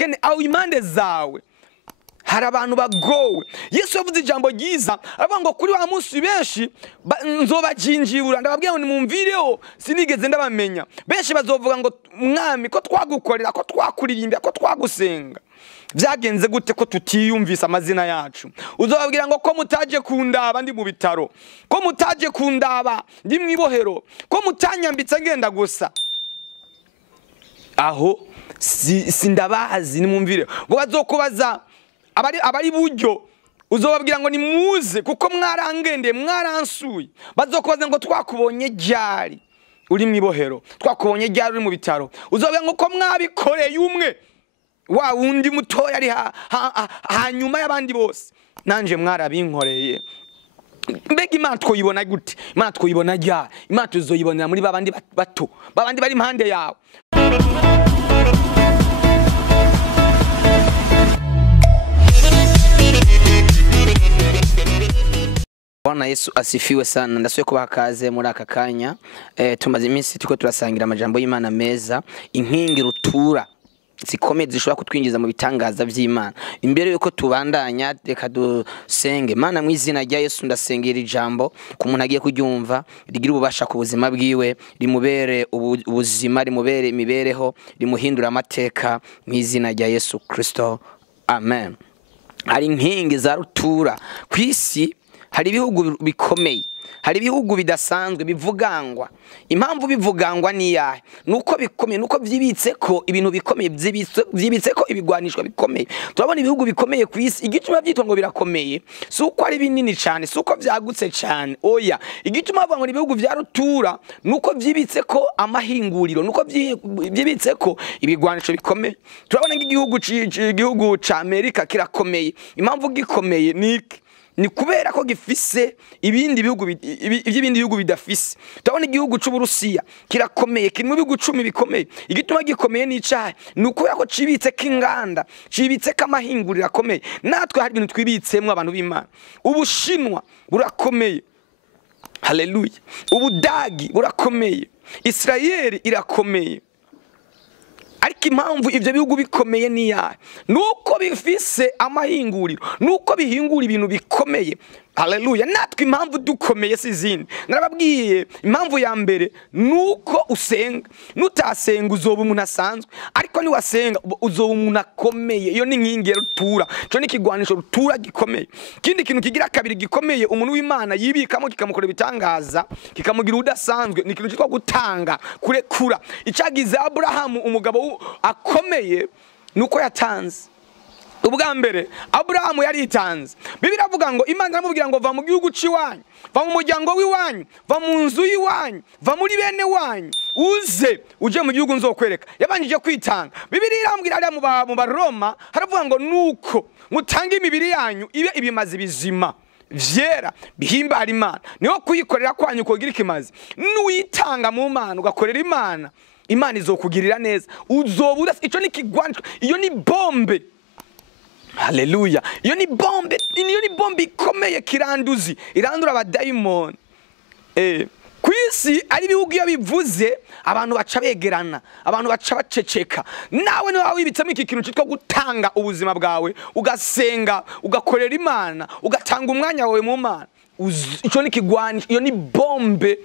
abakene aho impande zawe hari abantu bagowe. Yesu yavuze ijambo ryiza aravuga ngo kuri wa munsi benshi nzobajinjibura ndababwiye ngo nimumvireho sinigeze ndabamenya. Benshi bazovuga ngo mwami ko twagukorera ko twakuririmbira ko twagusenga byagenze gute ko tutiyumvisa amazina yacu. Uzobabwira ngo ko mutaje kundaba ndi mu bitaro, ko mutaje kundaba ndi mwibohero, ko mutanyambitse ngenda gusa. Aho sindabazi nimumvire ngo bazokubaza abari buryo uzobabwira ngo nimuze kuko mwarangendeye mwaransuye. Bazokubaza ngo twakubonye ryari uri mwibohero, twakubonye ryari uri mu bitaro. Uzobabwira ngo ko mwabikoreye umwe wa wundi mutoya ari hanyuma y'abandi bose nanje mwarabinkoreye. Mbega Imana twoyibona gute? Imana twoyibona ryari? Imana tuzoyibonera muri babandi bato, babandi bari impande yawe. Bwana Yesu asifiwe sana. Ndasuye kubaha kaze muri aka kanya. Tumaze iminsi tuko turasangira amajambo y'Imana meza, inkingi rutura zikomeye zishobora kutwinjiza mu bitangaza by'Imana. Imbere yuko tubandanya reka dusenge. Mana mu izina rya Yesu ndasengera ijambo ku muntu agiye kuryumva rigira ububasha ku buzima bwiwe, rimubere ubuzima, rimubere imibereho, rimuhindura amateka mu izina rya Yesu Kristo. Amen. Hari inkingi za rutura kwisi. Hari ibihugu bikomeye, hari ibihugu bidasanzwe bivugangwa. Impamvu bivugangwa ni yahe? Nuko bikomeye, nuko vyibitse ko ibintu bikomeye, vyibitse ko ibigwanishwa bikomeye. Turabona ibihugu bikomeye kwisi, igituma byitwa ngo birakomeye suko ari binini cyane, suko vyagutse cyane. Oya, igituma bavuga ngo ibihugu vya rutura nuko vyibitse ko amahinguriro, nuko vyibitse ko ibigwanisho bikomeye. Turabona igihugu ca Amerika kirakomeye. Impamvu gikomeye ni kubera ko gifise ibindi bihugu bidafise. Turabona igihugu c'Uburusiya kirakomeye, kiri mu bihugu 10 bikomeye. Igituma gikomeye ni icahe? Nukubera ko cibitse k'inganda, cibitse k'amahinguriro akomeye. Natwe hari ibintu twibitsemwe abantu b'Imana. Ubushinwa burakomeye, haleluya. Ubudagi burakomeye, Israeli irakomeye. Ariko impamvu ivyo bihugu bikomeye ni yahe? Nuko bifise amahinguriro, nuko bihingura ibintu bikomeye. Haleluya. Natwe impamvu dukomeye sizindi. Narababwiye impamvu ya mbere nuko usenga. Nutasenga uzoba umuntu asanzwe, ariko ni wasenga uzoba umuntu akomeye. Iyo ni inkingi rutura. Cyo ni kigwanisho rutura gikomeye. Kindi kintu kigira kabiri gikomeye umuntu w'Imana yibikamo kikamukora bitangaza, kikamugira udasanzwe, ni kintu cyitwa gutanga, kurekura. Icagize Abrahamu umugabo akomeye nuko yatanze. Ubwa mbere Abrahamu yaritanze. Bibiliya avuga ngo Imana iramubwira ngo va mu gihugu ciwanyu, va mu muryango w'iwanyu, va mu nzu y'iwanyu, va muri bene wanyu, uze uje mu gihugu nzokwereka. Yabanjije kwitanga. Bibiliya irambwira ari mu Baroma haravuga ngo nuko mutange imibiri yanyu ibe ibimazi bizima vyera bihimbara Imana. Niho kuyikorera kwanyu kogira ikimazi. Nuwitanga mu Mana ugakorera Imana, Imana izokugirira neza. Uzobura ico ni kigwanjwe. Iyo ni bombe. Haleluya. Iyo ni bombe ikomeye kiranduzi, irandura abadayimoni. Kwisi ari bihugu iyo bivuze abantu baca begerana, abantu baca baceceka. Nawe niwe wibitsemo iki kintu cyitwa gutanga ubuzima bwawe, ugasenga, ugakorera Imana, ugatanga umwanya wawe mu Mana. Ico ni kigwani, iyo ni bombe.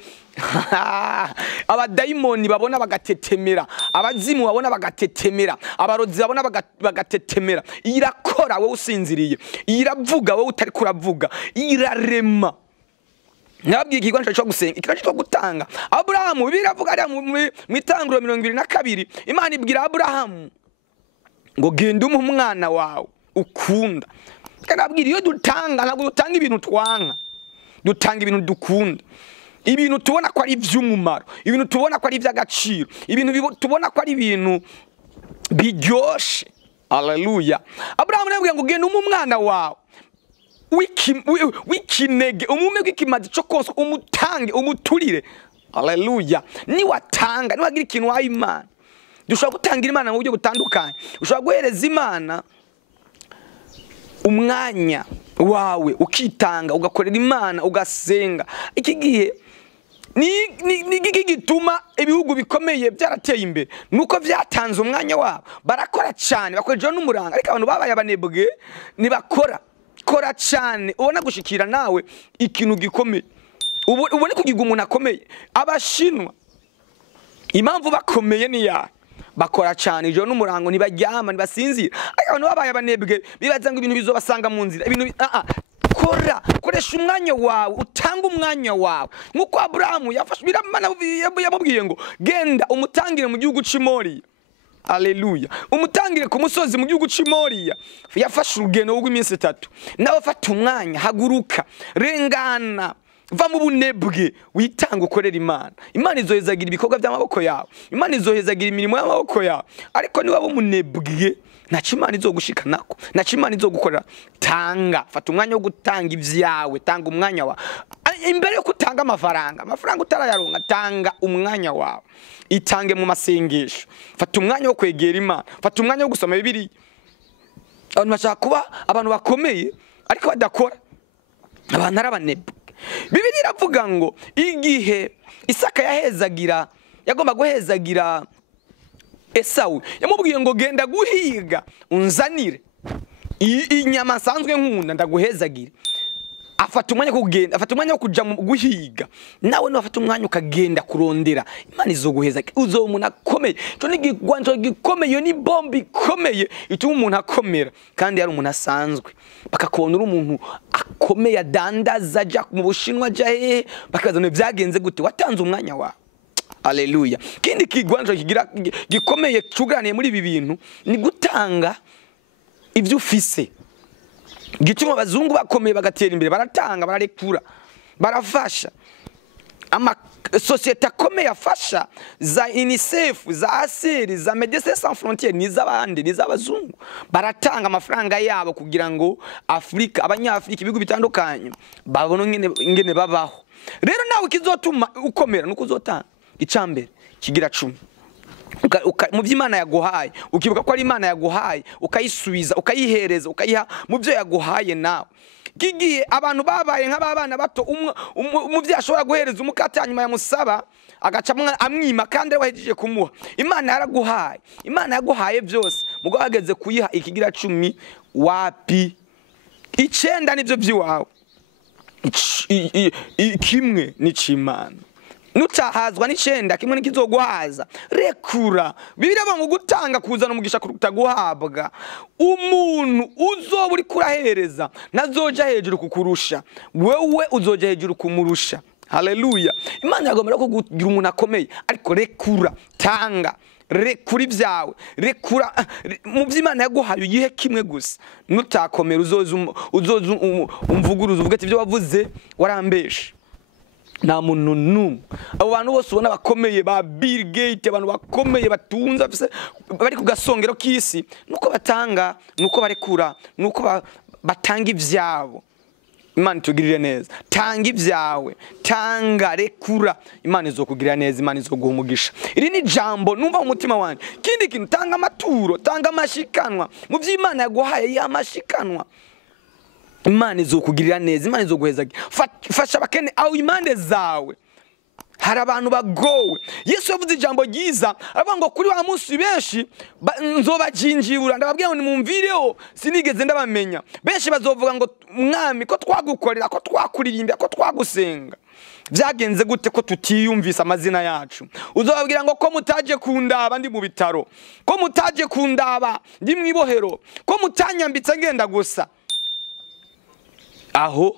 Abadayimoni babona bagatetemera, abazimu babona bagatetemera, abarozi babona bagatetemera. Irakora wowe usinziriye, iravuga wowe utari kuravuga, irarema. Nababwiye ikigwanisho cyo gusenga, ikigwanisho cyo gutanga. Abrahamu biravuga ari mu Itanguriro 22, Imana ibwira Abrahamu ngo genda umwana wawe ukunda. Kanabwira iyo dutanga ntabwo dutanga ibintu twanka, dutanga ibintu dukunda. Ibintu tubona ko ari ivy'umumaro, ibintu tubona ko ari ivy'agaciro, ibintu tubona ko ari ibintu biryoshe. Haleluya. Abrahamu yabwiye ngo genda umwana wawe wikinege, umume w'ikimazi cyo konsa, umutange, umuturire. Haleluya. Ni watanga, ni wagira ikintu wa Imana. Dushobora gutangira Imana mu buryo butandukanye. Ushobora guhereza Imana umwanya wawe ukitanga, ugakorera Imana, ugasenga. Iki gihe ni gituma ibihugu bikomeye byarateye imbere nuko byatanze umwanya wabo barakora cyane bakojeje n'umuranga ariko abantu babaye abanebwe nibakora kora cyane ubona gushikira nawe ikintu gikomeye ubone kugiga umuntu akomeye abashinwa impamvu bakomeye ni ya bakora cyane ijoro n'umurango nibaryama nibasinzira ariko abantu babaye abanebwe bibaza ngo ibintu bizobasanga mu nzira ibintu kora koresha umwanya wawe utanga umwanya wawe nkuko Abrahamu yafashe biramana yamubwiye ngo genda umutangire mu gihugu c'Imoriya Haleluya umutangire ku musozi mu gihugu c'Imoriya yafashe urugendo rw'iminsi 3 nawe fata umwanya haguruka rengana va mu bunebwe witanga ukorera Imana izohezagira ibikorwa by'amaboko yawe Imana izohezagira imirimo y'amaboko yawe ariko niba umunebwe ntaco Imana izogushikanako ntaco Imana izogukorera tanga fata umwanya wo gutanga ivyawe tanga umwanya wawe imbere yo kutanga amafaranga utarayaronka tanga umwanya wawe itange mu masengesho fata umwanya wo kwegera Imana fata umwanya wo gusoma Bibiliya abantu bashaka kuba abantu bakomeye ariko badakora abantu arabanebwe Bibiliya iravuga ngo igihe Isaka yagomba guhezagira Esawu yamubwiye ngo genda guhiga unzanire inyama sanzwe nkunda ndaguhezagire afata umwanya kugenda afata umwanya wo kuja guhiga nawe no afata umwanya ukagenda kurondera Imana izoguhezagira uzo umuntu akomeye cyo nigigwanzo gikomeye ni bombi ikomeye ituma umuntu akomera kandi yari umuntu asanzwe bakakubona uri umuntu akomeye adandaza aja mu Bushinwa aja bakazana byagenze gute watanze umwanya wawe Haleluya kindi kigwanzo kigira gikomeye cuganiye muri ibi bintu ni gutanga ivyo ufise gituma abazungu bakomeye bagatera imbere baratanga bararekura barafasha ama societe akomeye afasha za UNICEF za ASER za Médecins Sans Frontières n'izabandi n'izabazungu baratanga amafaranga yabo kugira ngo Afrika abanyafrika ibihugu bitandukanye babone ngene babaho rero nawe kizotuma ukomera nuko uzotanga icambere kigira 10 mu by'Imana yaguhaye ukibuka ko ari Imana yaguhaye ukayisubiza ukayihereza ukayiha mu byo yaguhaye nawe gigiye abantu babaye nk'ababana bato umuvyi ashobora guhereza umukate hanyuma yamusaba agacamwa amwima kandi wahejeje kumuha Imana yaguhaye byose mugo hageze kuyiha ikigira 10 wapi 9 nivyo byiwawe kimwe ni c'Imana nutahazwa n'icenda kimwe nikizoguhaza rekura Bibiliya ngo gutanga kuzana umugisha kutaguhabwa umuntu uzoba uri kurahereza nazoja hejuru kukurusha wewe uzoja hejuru kumurusha Haleluya Imana yagomera ko kugira umuntu akomeye ariko rekura tanga rekura ibyawe rekura mu by'Imana yaguhaye ugihe kimwe gusa nutakomera uzoza umvuguruza uvuga ati ibyo wavuze warambeshe nta muntu numwe abo bantu bose ubona bakomeye ba Bill Gates abantu bakomeye batunza bari ku gasongero k'isi nuko batanga nuko barekura nuko batanga ivyabo Imana itugirire neza tanga ibyawe tanga rekura Imana izokugirira neza Imana izoguha umugisha iri ni jambo numva mu mutima wanje kindi kintu tanga amaturo tanga amashikanwa mu by'Imana yaguhaye yamashikanwa Imana izokugirira neza Imana izoguhezagira fasha bakene aho impande zawe hari abantu bagowe Yesu yavuze ijambo ryiza aravuga ngo kuri wa munsi benshi nzobajinjibura ndababwiye ngo nimumvireho sinigeze ndabamenya benshi bazovuga ngo mwami ko twagukorera ko twakuririmbira ko twagusenga byagenze gute ko tutiyumvisa amazina yacu uzobabwira ngo ko mutaje kundaba ndi mu bitaro ko mutaje kundaba ndi mwibohero ko mutanyambitse ngenda gusa aho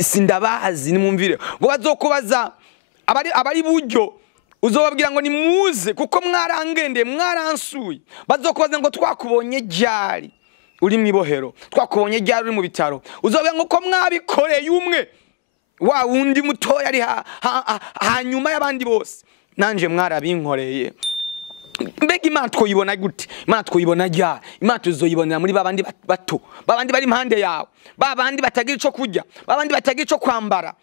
sindabazi nimumvire ngo bazokubaza abari buryo uzobabwira ngo nimuze kuko mwarangende mwaransuye bazokubaza ngo twakubonye ryari uri mwibohero twakubonye ryari uri mu bitaro uzobabwira ngo ko mwabikoreye umwe wa wundi mutoya ari hanyuma y'abandi bose nanje mwarabinkoreye mbega Imana twoyibona gute Imana twoyibona ryari Imana tuzoyibonera muri babandi bato babandi bari impande yawe babandi batagira ico kurya babandi batagira ico kwambara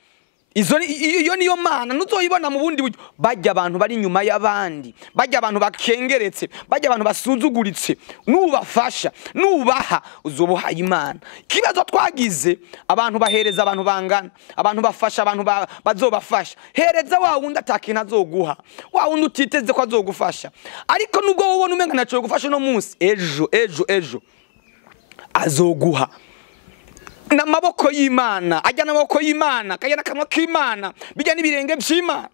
iyo niyo mana nuzoyibona mu bundi buryo. Bajya abantu bari inyuma y'abandi, bajya abantu bakengeretse, bajya abantu basuzuguritse, nubafasha nubaha uzobuhaye Imana. Kibazo twagize abantu bahereza abantu bangana, abantu bafasha abantu bazobafasha. Hereza wa wundi atakintu azoguha, wa wundi utiteze ko azogufasha. Ariko nubwo wubona umenga naco gufasha no munsi, ejo azoguha. Namaboko y'Imana, ajya namaboko y'Imana, kajya nakamwa k'Imana, bijya n'ibirenge by'Imana.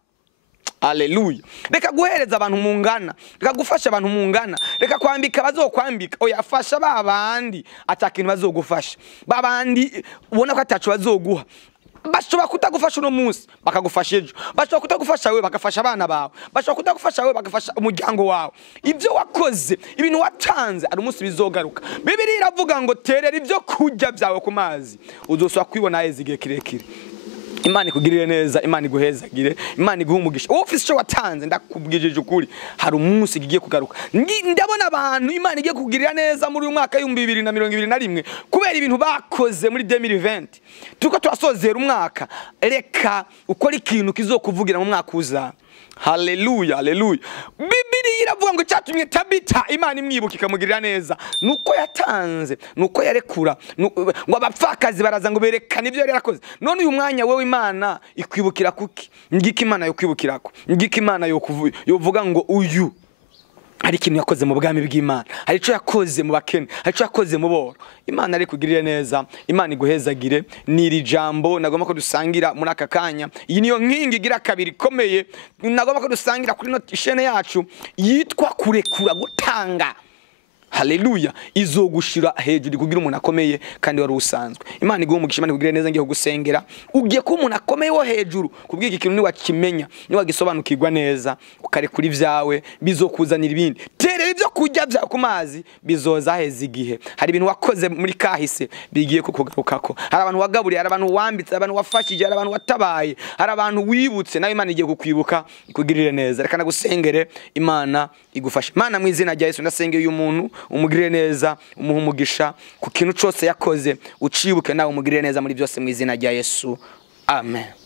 Haleluya. Reka guhereza abantu mungana, reka gufasha abantu mungana, reka kwambika bazokwambika. Oya fasha babandi atakintu bazogufasha. Babandi ubona ko atacu bazoguha. Bashobora kutagufasha uno munsi bakagufasha ejo, bashobora kutagufasha wewe bagafasha abana bawe, bashobora kutagufasha wewe bagafasha umuryango wawe. Ibyo wakoze, ibintu watanze ari umunsi bizogaruka. Bibiliya iravuga ngo terera ibyo kurya byawe ku mazi, uzosubira kwibona heza igihe kirekire. Imana ikugirire neza, Imana iguhezagire, Imana iguhe umugisha. Office cyo watanze ndakubwije ukuri, hari umunsi gigiye kugaruka. Ndabona abantu Imana igiye kugirira neza muri uyu mwaka 2021 kubera ibintu bakoze muri 2020. Tuko twasozera umwaka, reka ukora ikintu kizokuvugira mu mwaka uza. Haleluya, haleluya. Bibiliya iravuga ngo cyatumye Tabita Imana imwibuka ikamugirira neza, nuko yatanze, nuko yarekura, ngo abapfakazi baraza ngo berekane ibyo yarakoze. None uyu mwanya wowe Imana ikwibukira kuki? Ngiki Imana yo kwibukirako, ngiki Imana yovuga ngo uyu hari ikintu yakoze mu bwami bw'Imana, hari ico yakoze mu bakene, hari ico yakoze mu boro. Imana ari kugirira neza, Imana iguhezagire. Niri jambo nagomba ko dusangira muri aka kanya. Iyi niyo nkingi igira kabiri komeye nagomba ko dusangira kuri chaîne yacu yitwa kurekura gutanga. Haleluya. Izogushira hejuru kugira umuntu akomeye kandi wari usanzwe. Imana iguhe umugisha, Imana ikugirire neza. Ngiye kugusengera ugiye ko umuntu akomeye wo hejuru kubwira ikintu ni wakimenya, ni wagisobanukirwa neza, ukarekura ivyawe bizokuzanira ibindi. Terera ibyo kujya bya ku mazi bizoza heza igihe. Hari ibintu wakoze muri kahise bigiye kukugarukako. Hari abantu wagaburiye, hari abantu wambitse, abantu wafashije, hari abantu watabaye, hari abantu wibutse, nawe Imana igiye kukwibuka ikugirire neza. Reka nagusengere, Imana igufashe. Imana mu izina rya Yesu ndasengeye uyu muntu umugirire neza, umuha umugisha ku kintu cyose yakoze, ucibuke nawe umugirire neza muri byose mu izina rya Yesu. Amen.